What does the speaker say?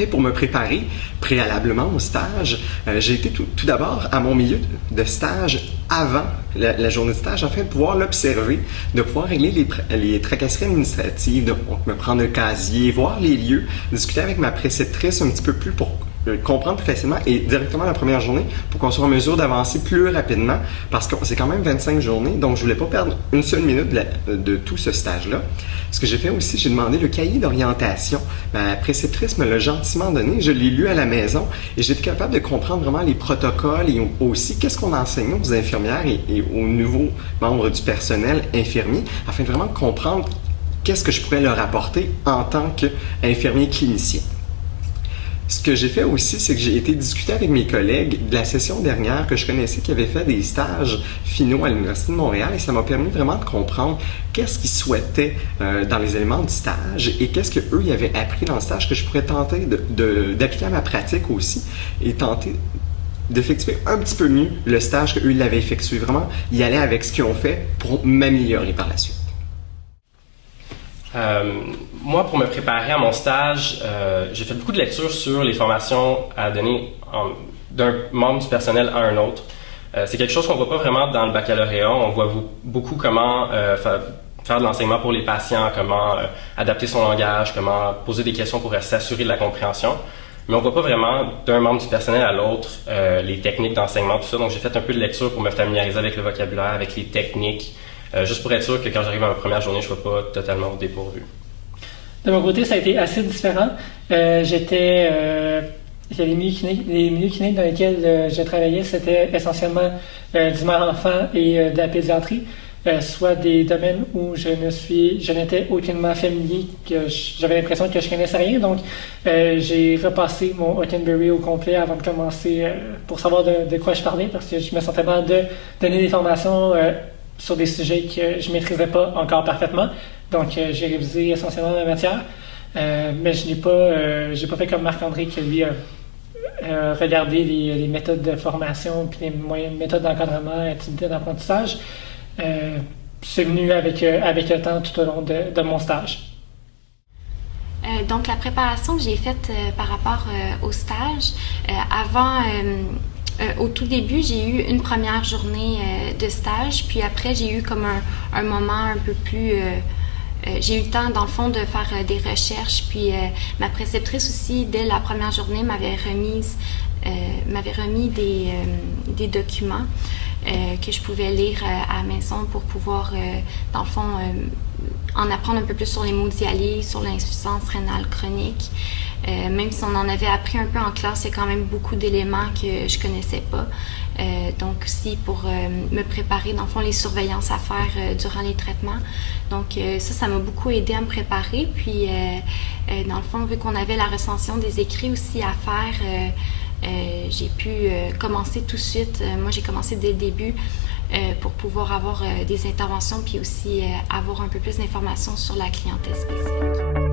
fait, pour me préparer préalablement au stage, j'ai été tout d'abord à mon milieu de stage avant la journée de stage, afin de pouvoir l'observer, de pouvoir régler les tracasseries administratives, de me prendre un casier, voir les lieux, discuter avec ma préceptrice un petit peu plus pour comprendre plus facilement et directement la première journée pour qu'on soit en mesure d'avancer plus rapidement, parce que c'est quand même 25 journées, donc je voulais pas perdre une seule minute de tout ce stage-là. Ce que j'ai fait aussi, j'ai demandé le cahier d'orientation. Ma préceptrice me l'a gentiment donné, je l'ai lu à la maison et j'étais capable de comprendre vraiment les protocoles et aussi qu'est-ce qu'on enseignait aux infirmières et aux nouveaux membres du personnel infirmier, afin de vraiment comprendre qu'est-ce que je pourrais leur apporter en tant qu'infirmier clinicien. Ce que j'ai fait aussi, c'est que j'ai été discuter avec mes collègues de la session dernière que je connaissais qui avaient fait des stages finaux à l'Université de Montréal, et ça m'a permis vraiment de comprendre qu'est-ce qu'ils souhaitaient dans les éléments du stage et qu'est-ce qu'eux ils avaient appris dans le stage que je pourrais tenter d'appliquer à ma pratique aussi et tenter d'effectuer un petit peu mieux le stage qu'eux ils l'avaient effectué. Vraiment y aller avec ce qu'ils ont fait pour m'améliorer par la suite. Moi, pour me préparer à mon stage, j'ai fait beaucoup de lectures sur les formations à donner d'un membre du personnel à un autre. C'est quelque chose qu'on ne voit pas vraiment dans le baccalauréat. On voit beaucoup comment faire de l'enseignement pour les patients, comment adapter son langage, comment poser des questions pour s'assurer de la compréhension. Mais on ne voit pas vraiment d'un membre du personnel à l'autre les techniques d'enseignement, tout ça. Donc, j'ai fait un peu de lecture pour me familiariser avec le vocabulaire, avec les techniques, juste pour être sûr que quand j'arrive à ma première journée, je ne sois pas totalement au dépourvu. De mon côté, ça a été assez différent. Les milieux cliniques dans lesquels je travaillais, c'était essentiellement du mère enfant et de la pédiatrie, soit des domaines où je n'étais aucunement familier, que j'avais l'impression que je connaissais rien. Donc, j'ai repassé mon Hockenberry au complet avant de commencer pour savoir de quoi je parlais, parce que je me sentais mal de donner des formations sur des sujets que je ne maîtrisais pas encore parfaitement. Donc, j'ai révisé essentiellement la matière, mais je n'ai pas fait comme Marc-André qui, lui, a regardé les méthodes de formation puis les méthodes d'encadrement, activités d'apprentissage. C'est venu avec le temps tout au long de mon stage. Donc, la préparation que j'ai faite par rapport au stage, au tout début, j'ai eu une première journée de stage, puis après, j'ai eu comme un moment un peu plus... j'ai eu le temps, dans le fond, de faire des recherches, puis ma préceptrice aussi, dès la première journée, m'avait remis des documents que je pouvais lire à la maison pour pouvoir, dans le fond, en apprendre un peu plus sur les maux de dialyse, sur l'insuffisance rénale chronique. Même si on en avait appris un peu en classe, il y a quand même beaucoup d'éléments que je connaissais pas. Donc aussi pour me préparer, dans le fond, les surveillances à faire durant les traitements. Donc ça m'a beaucoup aidé à me préparer. Puis dans le fond, vu qu'on avait la recension des écrits aussi à faire, j'ai pu commencer tout de suite. Moi, j'ai commencé dès le début pour pouvoir avoir des interventions puis aussi avoir un peu plus d'informations sur la clientèle spécifique.